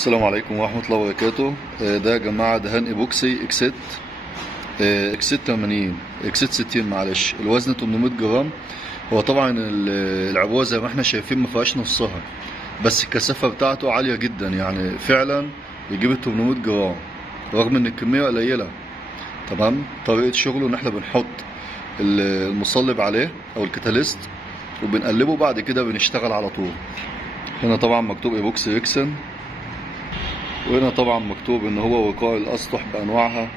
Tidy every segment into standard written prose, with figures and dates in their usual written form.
السلام عليكم ورحمة الله وبركاته. ده يا جماعة دهان ايبوكسي اكسيت اكسيت 80 اكسيت 60 معلش. الوزن 800 جرام. هو طبعا العبوة زي ما احنا شايفين مفيهاش نصها، بس الكثافة بتاعته عالية جدا، يعني فعلا يجيب 800 جرام رغم ان الكمية قليلة. تمام. طريقة شغله ان احنا بنحط المصلب عليه او الكتاليست وبنقلبه، بعد كده بنشتغل على طول. هنا طبعا مكتوب ايبوكسي ريكسن، وهنا طبعا مكتوب ان هو وقاء الاسطح بانواعها،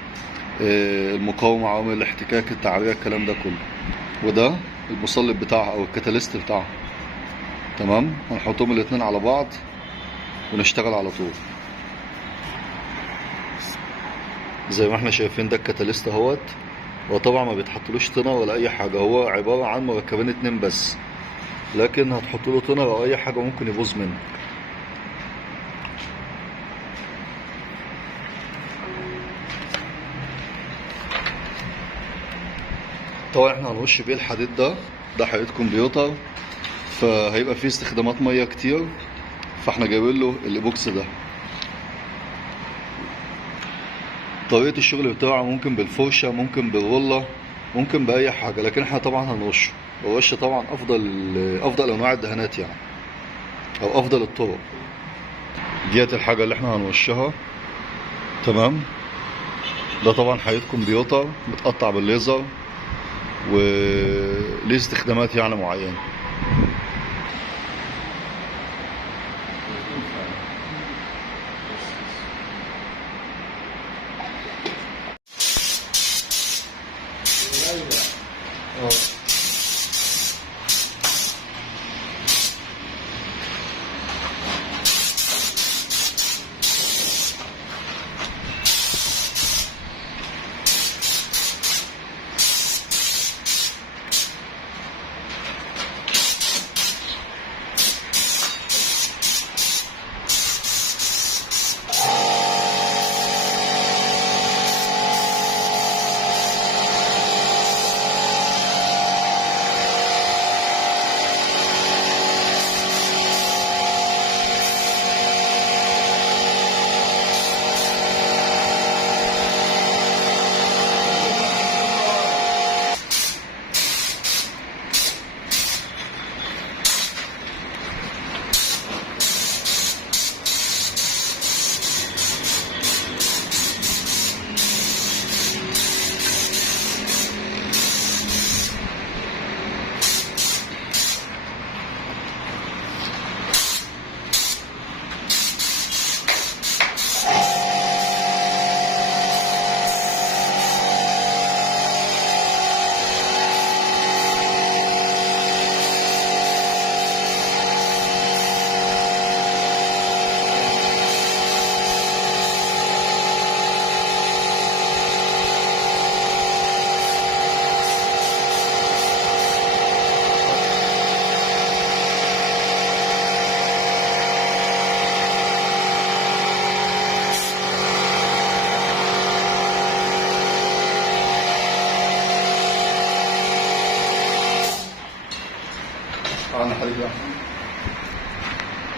المقاومه، عوامل الاحتكاك، التعريه، الكلام ده كله. وده المصلب بتاعها او الكتاليست بتاعها. تمام. هنحطهم الاتنين على بعض ونشتغل على طول زي ما احنا شايفين. ده الكتاليست اهوت. هو طبعا ما بيتحطلوش تنر ولا اي حاجه، هو عباره عن مركبين اتنين بس، لكن هتحطله تنر او اي حاجه ممكن يبوظ منك. طبعا احنا هنرش بيه الحديد ده حديد كمبيوتر، فهيبقى فيه استخدامات ميه كتير، فاحنا جايبين له الايبوكس ده. طريقه الشغل بتاعه ممكن بالفرشه، ممكن بالرولة، ممكن باي حاجه، لكن احنا طبعا هنرشه. الرش طبعا افضل انواع الدهانات يعني، او افضل الطرق. ديت الحاجه اللي احنا هنرشها. تمام. ده طبعا حديد كمبيوتر متقطع بالليزر وليه استخدامات يعني معينه.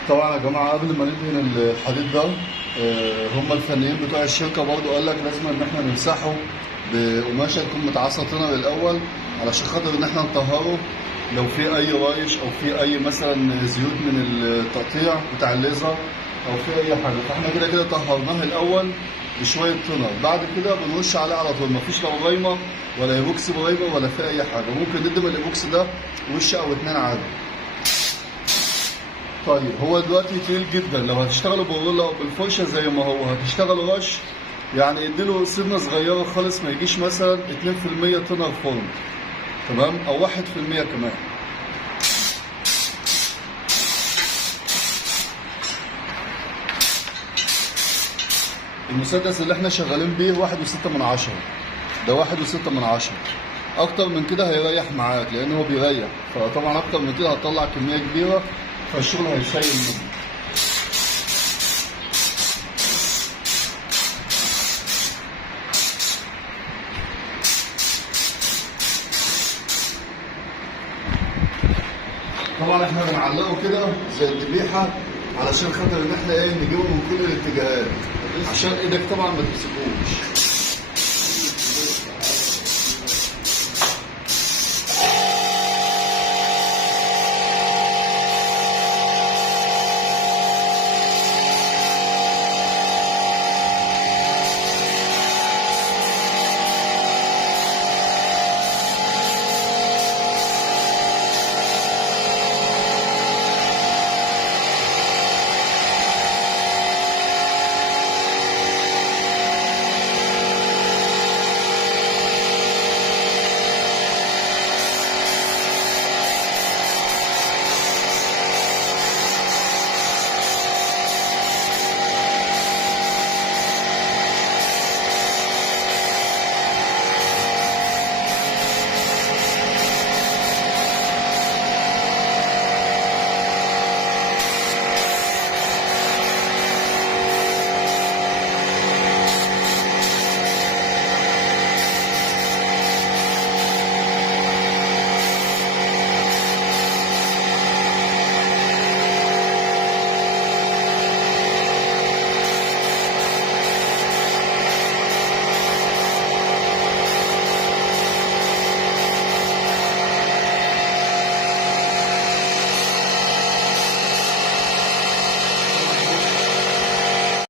طبعا يا جماعه قبل ما ندهن الحديد ده، هم الفنيين بتوع الشركه برضو قال لك لازم ان احنا نمسحه بقماشه تكون متعصه طينه الاول، علشان خاطر ان احنا نطهره لو في اي رايش او في اي مثلا زيوت من التقطيع بتاع الليزر او في اي حاجه. فاحنا كده كده طهرناه الاول بشويه طينه، بعد كده بنرش عليه على طول. مفيش لا قريمه ولا ايبوكسي قريمه ولا في اي حاجه. ممكن ندم الايبوكسي ده وش او اتنين عادي. طيب هو دلوقتي تقيل جدا، لو هتشتغلوا بالرولة او بالفرشه زي ما هو هتشتغلوا رش، يعني اديله سنه صغيره خالص، ما يجيش مثلا 2% تنر فرن. تمام. او 1% كمان. المسدس اللي احنا شغالين بيه 1.6، ده 1.6. اكتر من كده هيريح معاك، لان هو بيريح، فطبعا اكتر من كده هتطلع كميه كبيره، فالشغل هيسيل منه. طبعا احنا بنعلقه كده زي الذبيحه علشان خاطر ان احنا ايه نجيبه من كل الاتجاهات، عشان ايدك طبعا ما تمسكوش.